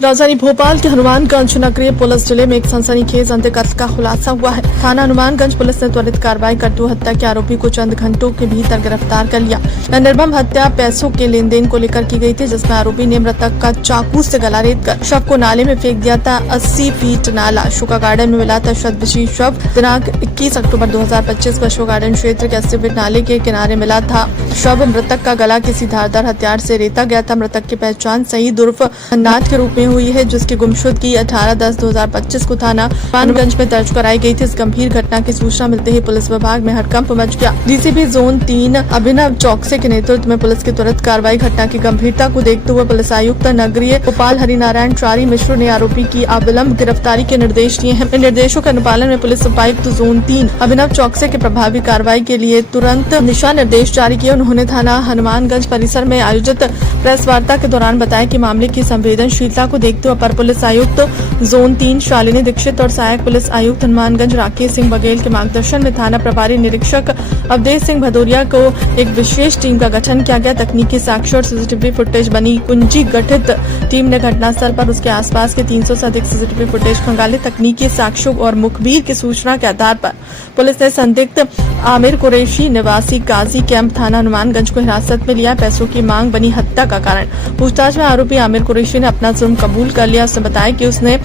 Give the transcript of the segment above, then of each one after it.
राजधानी भोपाल के हनुमानगंज नगरीय पुलिस जिले में एक सनसनीखेज अंतकत्ल का खुलासा हुआ है। थाना हनुमानगंज पुलिस ने त्वरित कार्रवाई करते हुए हत्या के आरोपी को चंद घंटों के भीतर गिरफ्तार कर लिया। निर्मम हत्या पैसों के लेन देन को लेकर की गई थी, जिसमें आरोपी ने मृतक का चाकू से गला रेत कर शव को नाले में फेंक दिया था। 80 फीट नाला अशोका गार्डन में मिला था शतविशीष शव। दिनांक 21 अक्टूबर 2025 को अशोका गार्डन क्षेत्र के 80 फीट नाले के किनारे मिला था शव। मृतक का गला किसी धारदार हथियार से रेता गया था। मृतक की पहचान शहीद उर्फ नाथ के रूप में हुई है, जिसकी गुमशुदगी 18/10/2025 को थाना हनुमानगंज में दर्ज कराई गई थी। इस गंभीर घटना की सूचना मिलते ही पुलिस विभाग में हड़कंप मच गया। डीसीपी जोन 3 अभिनव चौकसे के नेतृत्व में पुलिस की त्वरित कार्रवाई घटना की गंभीरता को देखते हुए पुलिस आयुक्त नगरीय भोपाल हरिनारायण चारी मिश्र ने आरोपी की अविलंब गिरफ्तारी के निर्देश दिए हैं। इन निर्देशों के अनुपालन में पुलिस उपायुक्त जोन 3 अभिनव चौकसे के प्रभावी कार्रवाई के लिए तुरंत दिशा निर्देश जारी किए। उन्होंने थाना हनुमानगंज परिसर में आयोजित प्रेस वार्ता के दौरान बताया कि मामले की संवेदनशीलता को देखते हुए अपर पुलिस आयुक्त जोन 3 शालिनी दीक्षित और सहायक पुलिस आयुक्त हनुमानगंज राकेश सिंह बघेल के मार्गदर्शन में थाना प्रभारी निरीक्षक अवधेश सिंह भदौरिया को एक विशेष टीम का गठन किया गया। तकनीकी साक्ष्य और सीसीटीवी फुटेज बनी कुंजी गठित टीम ने घटनास्थल पर उसके आसपास के 300 से अधिक सीसीटीवी फुटेज खंगाले। तकनीकी साक्ष्यों और मुखबिर की सूचना के आधार पर पुलिस ने संदिग्ध आमिर कुरैशी निवासी गाजी कैंप थाना हनुमानगंज को हिरासत में लिया। पैसों की मांग बनी हत्या का कारण। पूछताछ में आरोपी आमिर कुरैशी ने अपना जुर्म कबूल कर लिया। उसने बताया कि उसने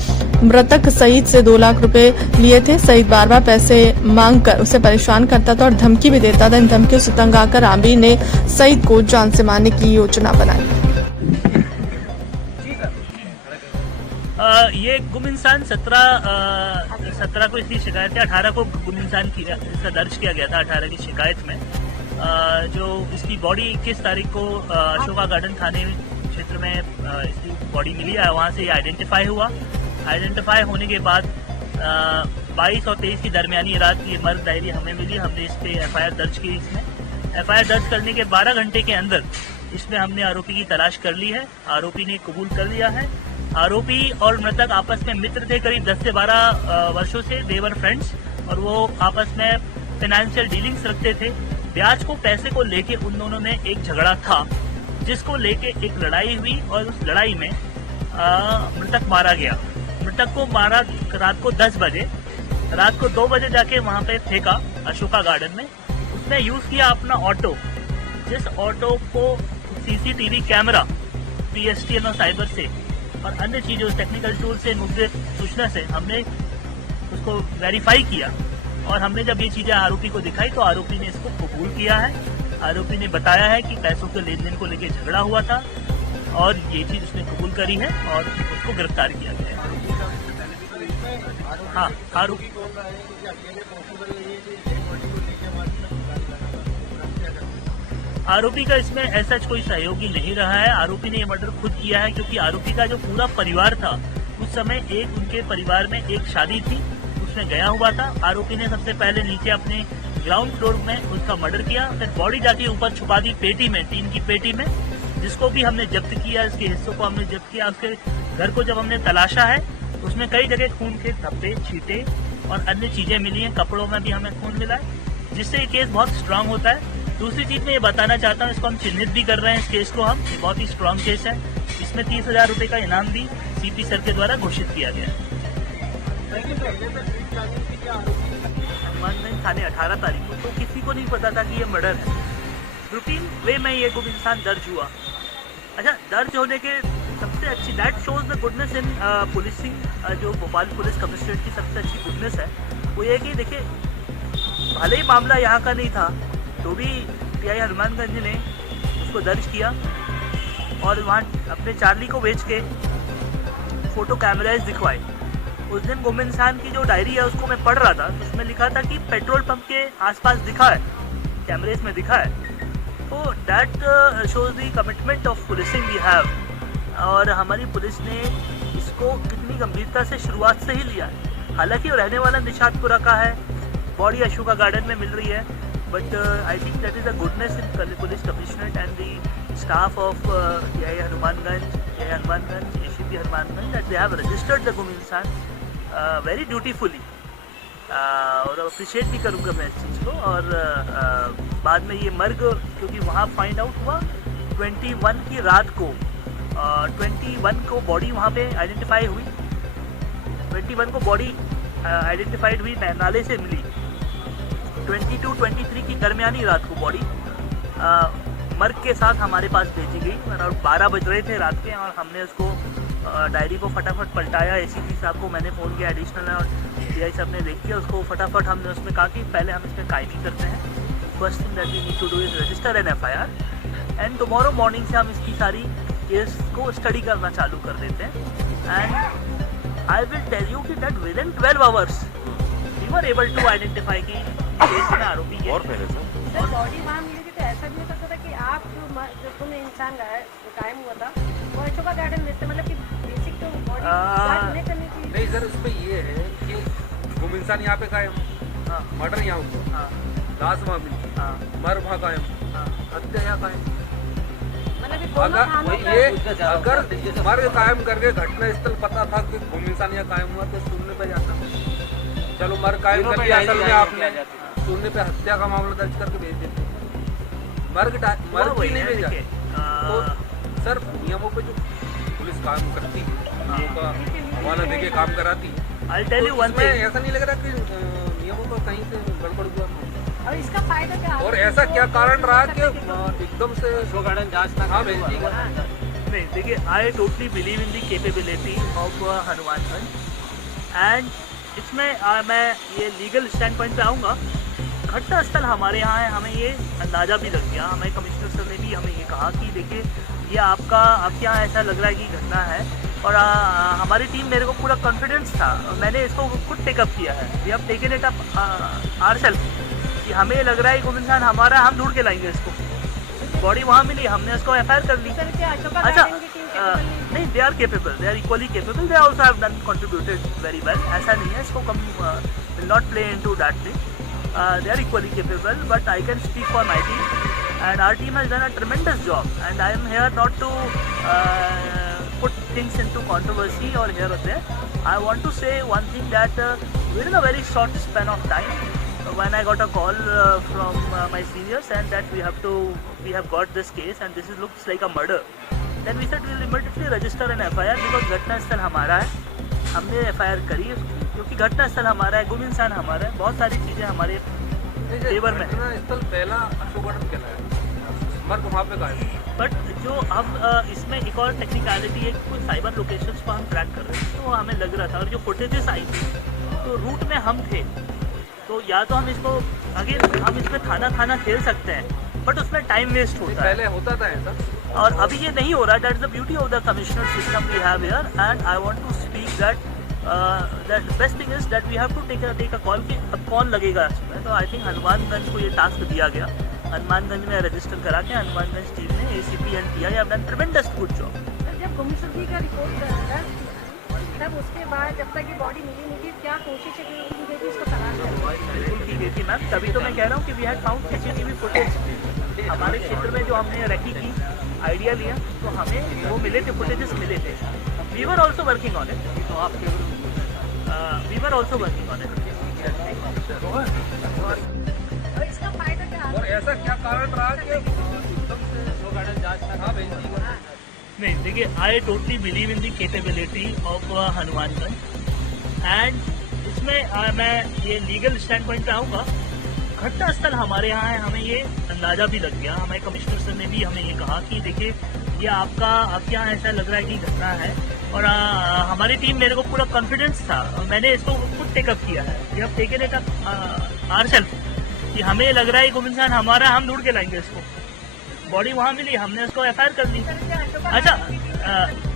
मृतक सईद से 2 लाख रुपए लिए थे। सईद बार बार पैसे मांगकर उसे परेशान करता था और धमकी भी देता था। इन धमकियों से तंग आकर आमिर ने सईद को जान से मारने की योजना बनाई। ये गुम इंसान 17 को इसकी शिकायत है। 18 को गुम इंसान इसका दर्ज किया गया था 18 की शिकायत में। जो इसकी बॉडी 21 तारीख को अशोका गार्डन थाने क्षेत्र में इसकी बॉडी मिली है। वहाँ से ये आइडेंटिफाई हुआ। आइडेंटिफाई होने के बाद 22 और 23 की दरमियानी रात ये मर्ग डायरी हमें मिली। हमने इस पे एफआईआर दर्ज की। इसमें एफआईआर दर्ज करने के 12 घंटे के अंदर इसमें हमने आरोपी की तलाश कर ली है। आरोपी ने कबूल कर लिया है। आरोपी और मृतक आपस में मित्र थे। करीब 10 से 12 वर्षों से देवर फ्रेंड्स, और वो आपस में फाइनेंशियल डीलिंग्स रखते थे। ब्याज को पैसे को लेके उन दोनों में एक झगड़ा था, जिसको लेके एक लड़ाई हुई और उस लड़ाई में मृतक मारा गया। मृतक को मारा रात को 10 बजे। रात को 2 बजे जाके वहां पे फेंका अशोका गार्डन में। उसने यूज किया अपना ऑटो, जिस ऑटो को सीसीटीवी कैमरा, पीएसटीएन और साइबर से और अन्य चीजों टेक्निकल टूल से मुखबिर सूचना से हमने उसको वेरीफाई किया। और हमने जब ये चीजें आरोपी को दिखाई तो आरोपी ने इसको कबूल किया है। आरोपी ने बताया है कि पैसों के लेन देन को लेकर झगड़ा हुआ था और ये चीज उसने कबूल करी है और उसको गिरफ्तार किया गया है। हाँ, आरोपी आरोपी का इसमें ऐसा कोई सहयोगी नहीं रहा है। आरोपी ने ये मर्डर खुद किया है, क्योंकि आरोपी का जो पूरा परिवार था उस समय एक उनके परिवार में एक शादी थी, उसमें गया हुआ था। आरोपी ने सबसे पहले नीचे अपने ग्राउंड फ्लोर में उसका मर्डर किया, फिर बॉडी जाके ऊपर छुपा दी पेटी में, टीन की पेटी में, जिसको भी हमने जब्त किया। इसके हिस्सों को हमने जब्त किया। उसके घर को जब हमने तलाशा है उसमें कई जगह खून के धब्बे, छींटे और अन्य चीजें मिली हैं। कपड़ों में भी हमें खून मिला है, जिससे ये केस बहुत स्ट्रांग होता है। दूसरी चीज मैं ये बताना चाहता हूँ, इसको हम चिन्हित भी कर रहे हैं। इस केस को हम, ये बहुत ही स्ट्रांग केस है। इसमें 30,000 रुपए का इनाम भी सीपी सर के द्वारा घोषित किया गया है। हनुमानगंज थाने 18 तारीख को तो किसी को नहीं पता था कि ये मर्डर है। रूटीन वे में ये गुम इंसान दर्ज हुआ। अच्छा, दर्ज होने के सबसे अच्छी that shows the goodness in policing. जो भोपाल पुलिस कमिश्नरेट की सबसे अच्छी गुडनेस है वो ये कि देखिए, भले ही मामला यहाँ का नहीं था तो भी टीआई हनुमानगंज ने उसको दर्ज किया और वहाँ अपने चार्ली को भेज के फोटो कैमराज दिखवाए। उस दिन गुम इंसान की जो डायरी है उसको मैं पढ़ रहा था, उसमें लिखा था कि पेट्रोल पंप के आसपास दिखा है, कैमरेज में दिखा है। तो that shows the commitment of policing we have. और हमारी पुलिस ने इसको कितनी गंभीरता से शुरुआत से ही लिया है। हालांकि वो रहने वाला निशातपुरा का है, बॉडी अशोका गार्डन में मिल रही है, but I think that is a goodness in police commissionerate and the staff of TI Hanumanganj, ACP Hanumanganj, that they have registered the गुम इंसान वेरी ड्यूटीफुली। और अप्रिशिएट भी करूँगा मैं इस चीज़ को। और बाद में ये मर्ग, क्योंकि वहाँ फाइंड आउट हुआ 21 की रात को 21 को बॉडी वहाँ पे आइडेंटिफाई हुई, 21 को बॉडी आइडेंटिफाइड हुई, नाले से मिली। 22-23 की दरमियानी रात को बॉडी मर्ग के साथ हमारे पास भेजी गई। अराउंड 12 बज रहे थे रात के, और हमने उसको डायरी को फटाफट पलटाया। एसीपी साहब को मैंने फ़ोन किया एडिशनल, और सीआई साहब ने देख किया उसको। फटाफट हमने उसमें कहा कि पहले हम इसमें कायमी करते हैं। First thing that we need to do is register an FIR, and tomorrow morning से हम इसकी सारी केस को स्टडी करना चालू कर देते हैं। And I will tell you कि that within 12 hours we were able to identify कि केस में आरोपी है। और पहले सर बॉडी वहाँ मिली थी, तो ऐसा भी हो सकता था कि आप जो तुम्हें इंसान कायम हुआ था वो अशोका गार्डन में से, मतलब कि बेसिक तो बॉडी नहीं करनी थी। नहीं सर, उसमें ये है कि गुम इंसान यहाँ पे कायम, मर्डर यहाँ हुआ, लाश वहाँ मिली, मर वहाँ कायम, हत्या यहाँ कायम। मतलब कि दोनों थानों का ये अगर मर्ग कायम करके घटना स्थल पता था कि गुम इंसान यहाँ कायम हुआ तो सुनने पे जाता। चलो मर्ग कायम कर दिया, असल में आपने सुनने पे हत्या का मामला दर्ज करके भेज देते। मर्ग भी नहीं भेजा तो सर नियमों पे जो पुलिस काम करती है, नियमों का हवाला देके काम कराती है, I'll tell you one तो thing. ऐसा नहीं लग रहा कि नियमों का कहीं से गड़बड़ हुआ। और इसका फायदा क्या? और ऐसा क्या कारण रहा कि एकदम से गार्डन जांच तक भेज दी गई? नहीं, देखिए, I totally believe in the capability of Hanumanganj, and इसमें मैं ये लीगल स्टैंड पॉइंट पे आऊँगा। घटना स्थल हमारे यहाँ है, हमें ये अंदाज़ा भी लग गया। हमें कमिश्नर सर ने भी हमें ये कहा कि देखिए ये आपके यहाँ ऐसा लग रहा है कि घटना है, और हमारी टीम, मेरे को पूरा कॉन्फिडेंस था, मैंने इसको खुद टेकअप किया है। We have taken it up ourselves कि हमें लग रहा है कि इंसान हमारा, हम ढूंढ के लाएंगे इसको। बॉडी वहाँ मिली, हमने उसको FIR कर ली। सर क्या अशोका अच्छा, गार्डन की टीम नहीं, they are capable, they are equally capable, they also have done contributed very well. ऐसा नहीं है, इसको कम will not play into that thing. They are equally capable, but I can speak for my team, and our team has done a tremendous job, and I am here not to put things into controversy or here or there. I want to say one thing, that within a very short span of time, when I got a call from my seniors and that we have got this case and this looks like a murder, then we said we will immediately register an FIR, because घटना स्थल हमारा है, हमने FIR करी उसकी, क्योंकि घटना स्थल हमारा है, गुम इंसान हमारा है, बहुत सारी चीज़ें हमारे फेवर में है। स्थल पहला अशोक गार्डन कहलाया, मर्ग वहाँ पे कायम। बट जो अब इसमें एक और टेक्निकलिटी है कि कुछ साइबर लोकेशंस को हम ट्रैक कर रहे थे, तो हमें लग रहा था, और जो फुटेजेस आई थी तो रूट में हम थे, तो या तो हम इसको आगे हम इसमें थाना खेल सकते हैं, बट उसमें टाइम वेस्ट होता है। पहले होता था ऐसा, और अभी ये नहीं हो रहा। That is the beauty of the commissioner system we have here, and I want to speak that best thing is that we have to take a call कि अब कौन लगेगा इसमें। तो आई थिंक हनुमानगंज को ये टास्क दिया गया, हनुमानगंज में रजिस्टर करा के हनुमानगंज टीम ने ACP and PI have done ट्रेमेंडस good job. जब गुमशुदगी का रिपोर्ट दर्ज किया, तब उसके बाद जब तक ये बॉडी मिली नहीं थी, क्या कोशिश की गई थी इसको तलाश करने की? बिल्कुल की गई थी मैम, तभी तो मैं कह रहा हूँ कि we had found CCTV footage. हमारे क्षेत्र में जो हमने रेकी की, आइडिया लिया, तो हमें वो मिले थे, फुटेजेस मिले थे। We were also working on it, तो आपके we were also working on it. और इसका फायदा क्या? और ऐसा क्या कारण रहा कि एकदम से गार्डन जांच तक भेज दी गई? नहीं, देखिए, I totally believe in the capability of Hanumanganj, and इसमें मैं ये लीगल स्टैंड पॉइंट पे आऊँगा। घटना स्थल हमारे यहाँ है, हमें ये अंदाज़ा भी लग गया। हमें कमिश्नर सर ने भी हमें ये कहा कि देखिए ये आपके यहाँ ऐसा लग रहा है कि घटना है, और हमारी टीम, मेरे को पूरा कॉन्फिडेंस था, मैंने इसको खुद टेकअप किया है। We have taken it up ourselves कि हमें लग रहा है कि इंसान हमारा, हम ढूंढ के लाएंगे इसको। बॉडी वहाँ मिली, हमने उसको FIR कर ली। अच्छा,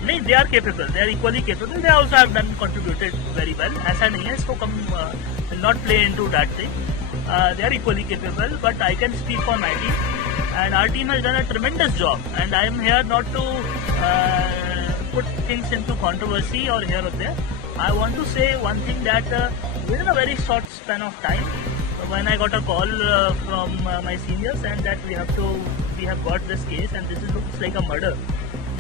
नहीं, they are capable, they are equally capable, they also have done contributed very well. ऐसा नहीं है, इसको कम will not play into that thing. They are equally capable, but I can speak for my team, and our team has done a tremendous job, and I am here not to put things into controversy or here or there. I want to say one thing, that within a very short span of time, when I got a call from my seniors and that we have got this case and this looks like a murder,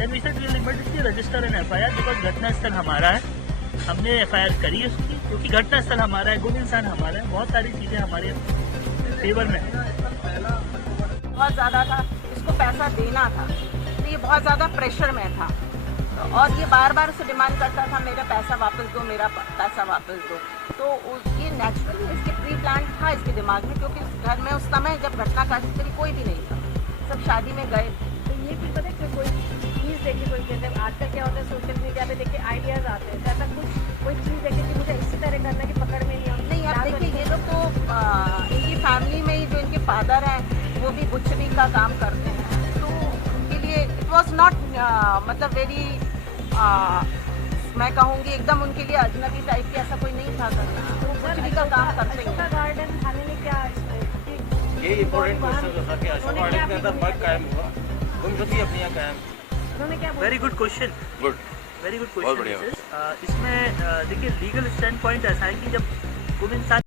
then we said we will immediately register an FIR, because घटना स्थल हमारा है, हमने FIR करी उसकी, क्योंकि घटना स्थल हमारा है, गुम इंसान हमारा है, बहुत सारी चीज़ें हमारे फेवर में है। बहुत ज़्यादा था, इसको पैसा देना था, तो ये बहुत ज़्यादा प्रेशर में था। और ये बार बार उसे डिमांड करता था मेरा पैसा वापस दो, मेरा पैसा वापस दो। तो ये नेचुरली इसके प्री प्लान था इसके दिमाग में, क्योंकि घर में उस समय जब घटना का कोई भी नहीं था, सब शादी में गए। तो ये फिर पता है कि कोई चीज़ देखी, कोई कहते हैं आजकल क्या होता है सोशल मीडिया पे देख के आइडियाज आते हैं, तो ऐसा कुछ कोई चीज़ देखे कि मुझे इसी तरह करना कि पकड़ में नहीं आप देखिए ये लोग तो इनकी फैमिली में ही जो इनके फादर हैं वो भी बुचरी का काम करते हैं, तो उनके लिए इट वॉज नॉट मतलब वेरी मैं कहूँगी एकदम उनके लिए अजनबी टाइप की ऐसा कोई नहीं था करना, तो बुचरी का काम करते अशोका हैं। गार्डन थाने में क्या ये इम्पोर्टेंट क्वेश्चन था कि अशोक गार्डन के अंदर बग कायम हुआ, गुमशुदगी अपनी यहाँ कायम। उन्होंने क्या बोला? Very good question, good, very good बहुत क्वेश्चन। बढ़िया। इसमें देखिए लीगल स्टैंड पॉइंट ऐसा है कि जब गुम इंसान